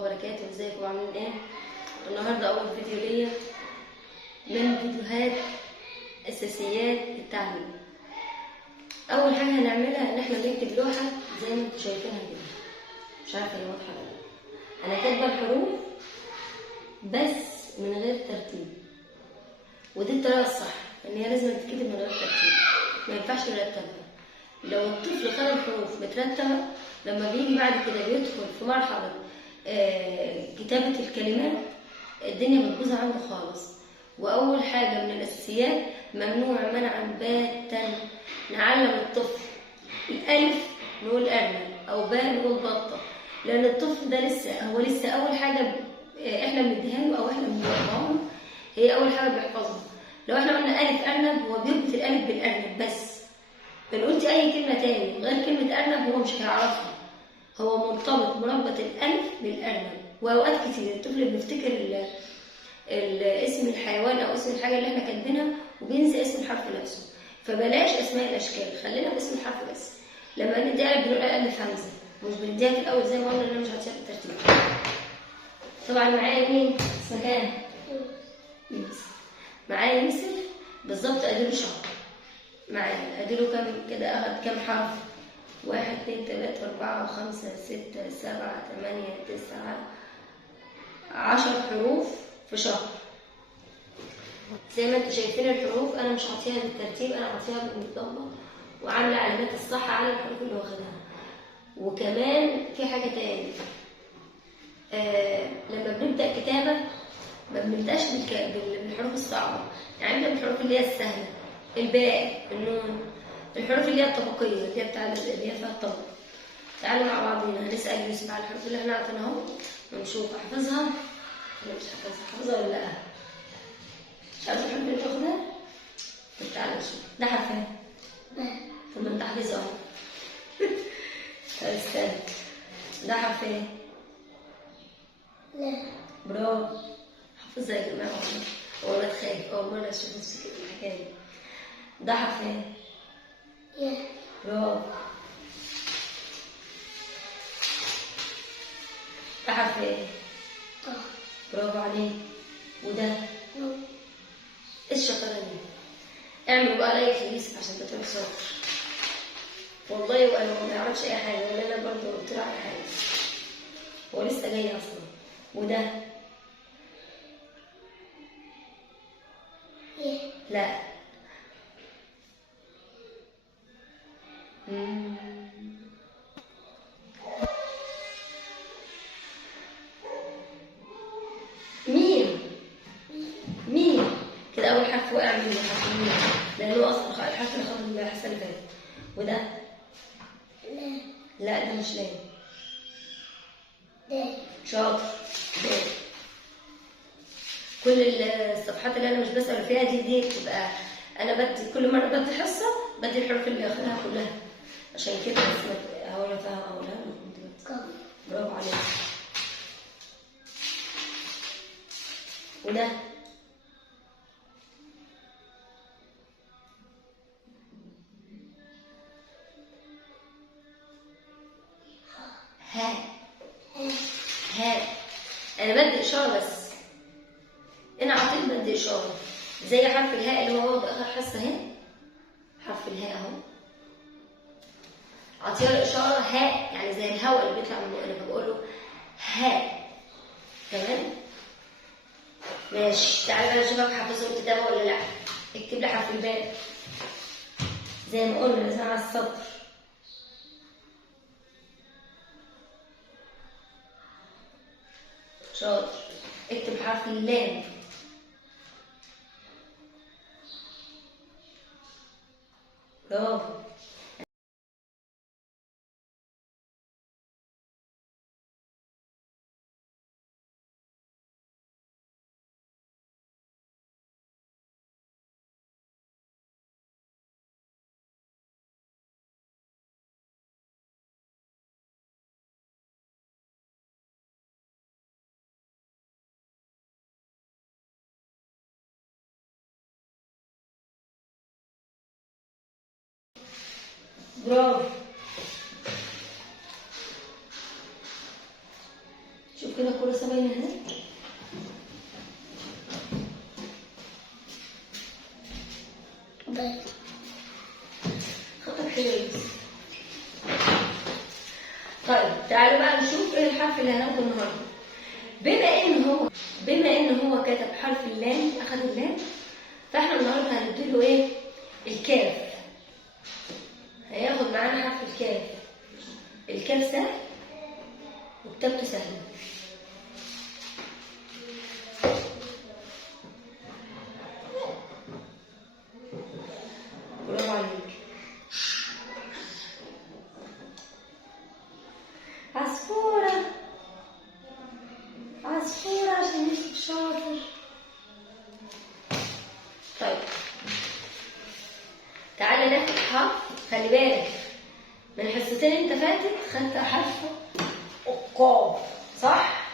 وبركاته. ازيكم عاملين ايه؟ النهارده اول فيديو ليا من فيديوهات اساسيات التعليم. اول حاجه هنعملها ان احنا بنكتب لوحه زي ما انتم شايفينها كده. مش عارفه هي واضحه ولا لا. انا كاتبه الحروف بس من غير ترتيب، ودي الطريقه الصح، ان هي لازم تتكتب من غير ترتيب، ما ينفعش نرتبها. لو الطفل خد الحروف مترتبه، لما بيجي بعد كده بيدخل في مرحله كتابه الكلمات، الدنيا بتبوظ عنده خالص. واول حاجه من الاساسيات، ممنوع منعا باتا نعلم الطفل الالف نقول ارنب او باء نقول بطه، لان الطفل ده لسه اول حاجه احنا بنديها له او احنا بنوضحها له، هي اول حاجه بيحفظها. لو احنا قلنا الف ارنب، هو بيربط الالف بالارنب بس. لو قلت اي كلمه تاني غير كلمه ارنب هو مش هيعرفها، هو مربط الالف بالارنب. واوقات كتير الطفل بيفتكر اسم الحيوان او اسم الحاجه اللي احنا كاتبينها وبينسى اسم الحرف نفسه. فبلاش اسماء الاشكال، خلينا باسم الحرف بس. لما ندي الف بنقول الف همزه، مش بنديها في الاول زي ما قلنا، انا مش هتشاف الترتيب. طبعا معايا مين؟ اسمها يوسف. معايا يوسف بالظبط، اديله شهر. معايا اديله كام كده، اخد كام حرف؟ 1 2 3 4 5 6 7 8 9 10 حروف في شهر. زي ما انتم شايفين الحروف انا مش عاطيها بالترتيب، انا عاطيها بالمطبق وعامله علامات الصح على الحروف اللي واخدها. وكمان في حاجه تاني، لما بنبدا كتابه ما بنبداش بالحروف الصعبه، يعني نبدا بالحروف اللي هي السهله، الباء، النون، الحروف اللي هي الطبقيه اللي هي فيها الطبق. تعالوا مع بعضينا هنسال يوسف على الحروف اللي احنا عطيناها ونشوف احفظها ولا مش حافظها ولا لا. مش عارفه الحروف اللي تاخدها؟ طب تعالى نشوف. ده حرف ايه؟ طب ما انت حافظها اهو. طب استنى، ده حرف ايه؟ لا. برافو، حافظها يا جماعه والله. تخاف اول مره اشوف نفسي كده الحكايه دي. ده حرف ايه؟ يا. برافو. ده حرف ايه؟ طه. برافو عليك. وده؟ نو. ايه الشطاره دي؟ اعملوا بقى لايك ليوسف عشان تطلع شاطر. والله وانا ما يعرفش اي حاجه، ولا انا برضه قلت له على حاجه، هو لسه جاي اصلا. وده؟ يا. لا. مين كده اول حرف وقع مني، حرف مين، لانه اصلا الحرف اللي خد الحصه اللي فاتت. وده؟ لا. لا ده مش لام. دال. شاطر. دال. كل الصفحات اللي انا مش بسأل فيها دي بتبقى انا بدي كل مره بدي حصه بدي الحروف اللي اخدها كلها، عشان كده بس هقولها اقولها لكم دلوقتي. برافو عليك. وده؟ ها. ها. انا بدي اشاره بس، انا عطيت بدي اشاره زي حرف الهاء اللي هو اخر حصه اهي. حرف الهاء اهو عطيها له اشاره هاء، يعني زي الهواء اللي بيطلع من بقنا، فبقول له هاء. تمام ماشي. تعالى بقى نشوفك حافظه الكتابه ولا لا. اكتب لي حرف الباء زي ما قلنا، لازم على السطر. شاطر. اكتب حرف اللام. برافو. برافو. شوف كده كراسة باينة هنا. بيت. خطك حلو. طيب تعالوا بقى نشوف ايه الحرف اللي هناخده النهارده. بما ان هو كتب حرف اللام، اخد اللام، فاحنا النهارده هنديله ايه؟ الكاف. هياخد معانا حرف الكاف. الكاف سهل وكتابته سهله. برافو عليك. عصفورة عصفورة عشان نكتب شاطر. طيب تعالى ناخد حرف. خلي بالك من الحصتين انت فاتت خدت حرف القاف صح؟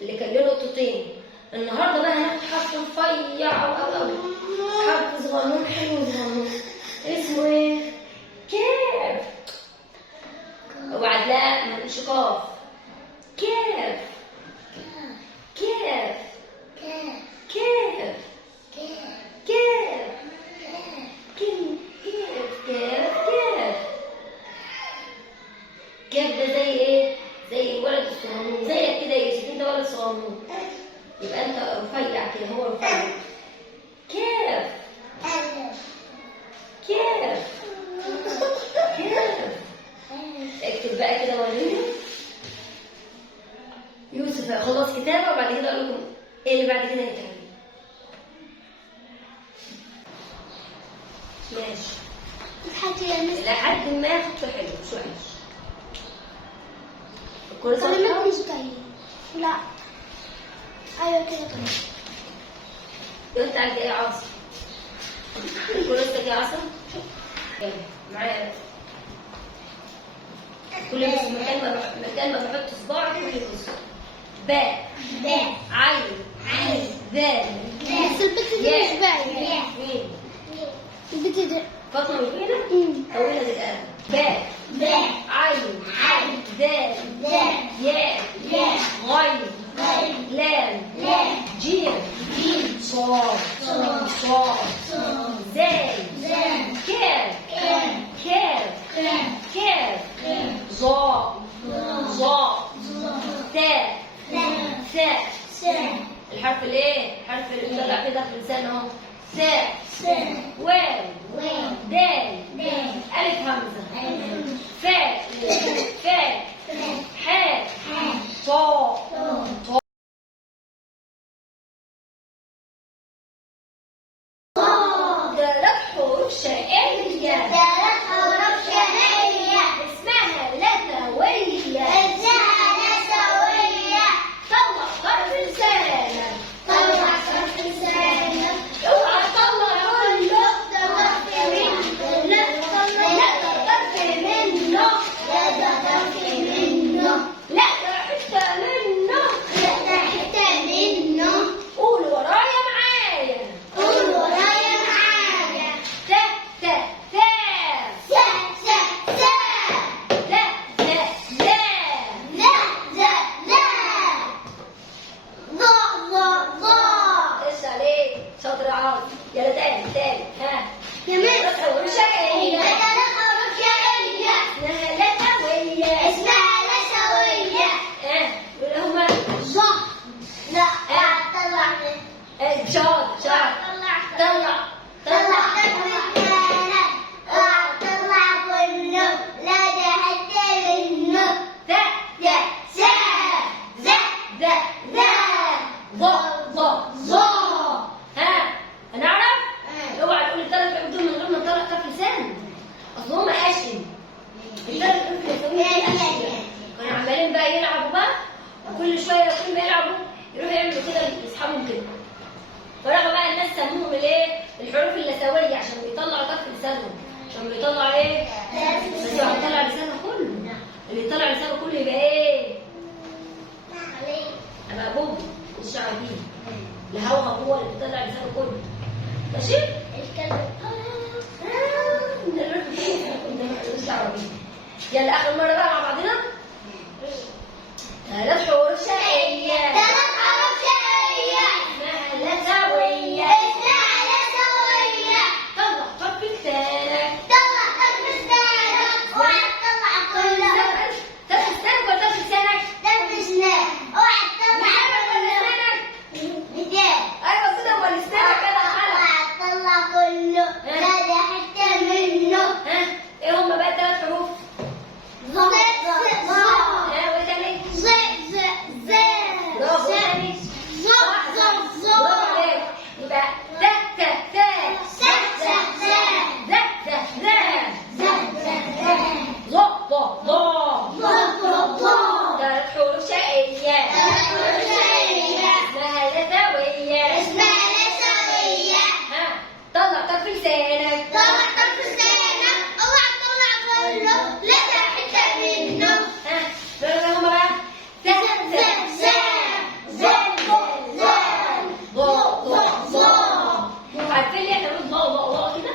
اللي كان له نقطتين. النهارده بقى هناخد حرف رفيع أوي، حرف صغنون حلو صغنون، اسمه ايه؟ كاف. اوعى لا ما نقولش قاف. كاف كاف كاف. كاف كاف. كاف كاف. كاف كاف. كاف ده زي ايه؟ زي الولد الصغنون، زيك كده يا يوسف، انت ولد صغنون يبقى انت رفيع كده، هو رفيع. كاف ألف. كاف كاف. اكتب بقى كده وريني. يوسف خلص كتابه وبعد كده اقول لكم ايه اللي بعد كده هيتعمل. ماشي لحد ما خط حلو مش وحش. الكراسة كلمات مش جاية. لا. أيوة كده كده. وانت عندك ايه عاصم؟ الكراسة ايه عاصم؟ يلا معايا. كل بص مكان ما بحط صباعي كل بص. باء باء. عين عين. ذال. بس البت دي مش باينة. مين؟ البت دي. فاطمة مكينة؟ طولها بالقلم. باء باء. عين عين. ذال ذال. ياء ياء. غين غين. لام لام. جيم جيم. صاد صاد. صاد صاد. زال زال. كاف كاف. كاف كاف. كاف كاف. ظاء ظاء ظا. تاء ثاء. ثاء. ثاء. الحرف الايه؟ الحرف اللي طلع كده في اللسان اهو. ثاء ثاء. واو واو. دال دال. ألف همزة ألف. فاء فاء فاء. حاء حاء. طاء طاء. ثلاث حروف شقية ثلاث حروف شهرية. اسمها لثوية. اسمها نسوية. طلع حرف لسانك. طلع حرف لسانك. اوعى تطلع كله. طلع منه. لا طلع. لا تطرف منه. لا تطرف منه. لا حتة منه. لا حتة منه. قول ورايا معايا. قول ورايا معايا. تا تا تا سا سا سا. لا لا لا لا لا لا. ضا ضا ضا. ايش عليك شاطر يا عاصم. يلا تاني ها يا مس. ثلاث حروف شقية ثلاث حروف شهرية. اسمها لثوية. اسمها نسوية. واللي هما ظا. لا طلع شاطر طلع طلع لسانك. طلع كله. لا ده حتى منه. تا يا سا زا دا ذا ظا ظا. ها هنعرف؟ اوعى تقول الثلاث حروف دول من غير ما نطلع كف لسان، اصل هما اشم. الثلاث حروف اللي اشم كانوا عمالين بقى يلعبوا بقى، وكل شويه كل ما يلعبوا يروحوا يعملوا كده يسحبوا كده. فراحوا بقى الناس سموهم الايه؟ الحروف اللثويه عشان بيطلعوا كف لسانهم، عشان بيطلع ايه؟ بس هو هيطلع لسانه كله. اللي يطلع لسانه كله يبقى ايه؟ ابقى بوبي مش عارفين. الهوهو هو اللي بيطلع لسانه كله. ماشي؟ الكلب. يلا اخر مره بقى مع بعضنا. ثلاث حروف شقية. ثلاث حروف شقية. اسمها لثوية. اسمها لثوية. طلع طرف لسانك. طلع طرف لسانك. اوعى تطلع كله. طرف لسانك ولا طرف لسانك؟ طرف لسانك. اوعى تطلع كله. لسان. ايوه كده، امال لسانك كده غلط. اوعى تطلع كله. لا ده حتة منه. ها ايه هما بقى الثلاث حروف؟ ظ. ها وايه تاني؟ ز. برافو. وايه تاني؟ برافو عليك. يبقى ت ت ت ز ز ظ ظ ظ. ثلاث حروف شقية. اسمها لثوية. ها طلع طرف لسانك. ها دول هما بقى ت ت ظ ظ. عارفين ليه احنا بنقول ضوء كده؟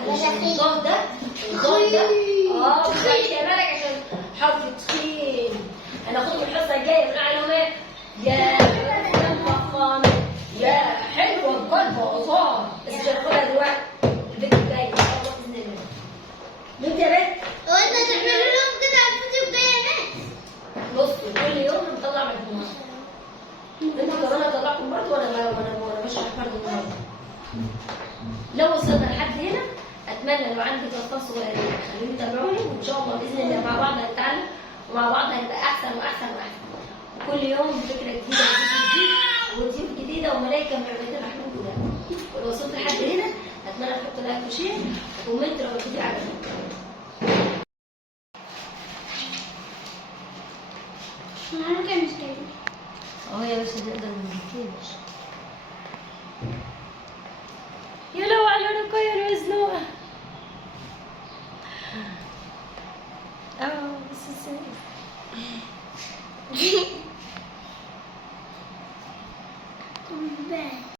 علشان الضاد ده خلي بالك عشان حرف تخين. هناخده الحصه الجايه من معلومات. يا فخامه يا حلوه القلب وعصام، بس مش هناخدها دلوقتي، الفيديو الجاي ان شاء الله باذن الله. مين يا بنت؟ بصوا كل يوم بنطلع مجموعه. انتوا كمان هطلعكم برضه وانا بشرح برضه النهارده. لو وصلنا لحد هنا اتمنى لو عندك اطفال صغيرين خليهم يتابعوني، وان شاء الله باذن الله مع بعض هنتعلم ومع بعض هنبقى احسن واحسن واحسن. كل يوم فكره جديده وضيوف جديده وملائكه من عباد الرحمن جداد. ولو وصلت لحد هنا اتمنى تحط لايك وشير وكومنت لو الفيديو عجبك. اهو يا باشا نقدر نجيبش. يا لو على لونك يا مزنوقه. بس Bye.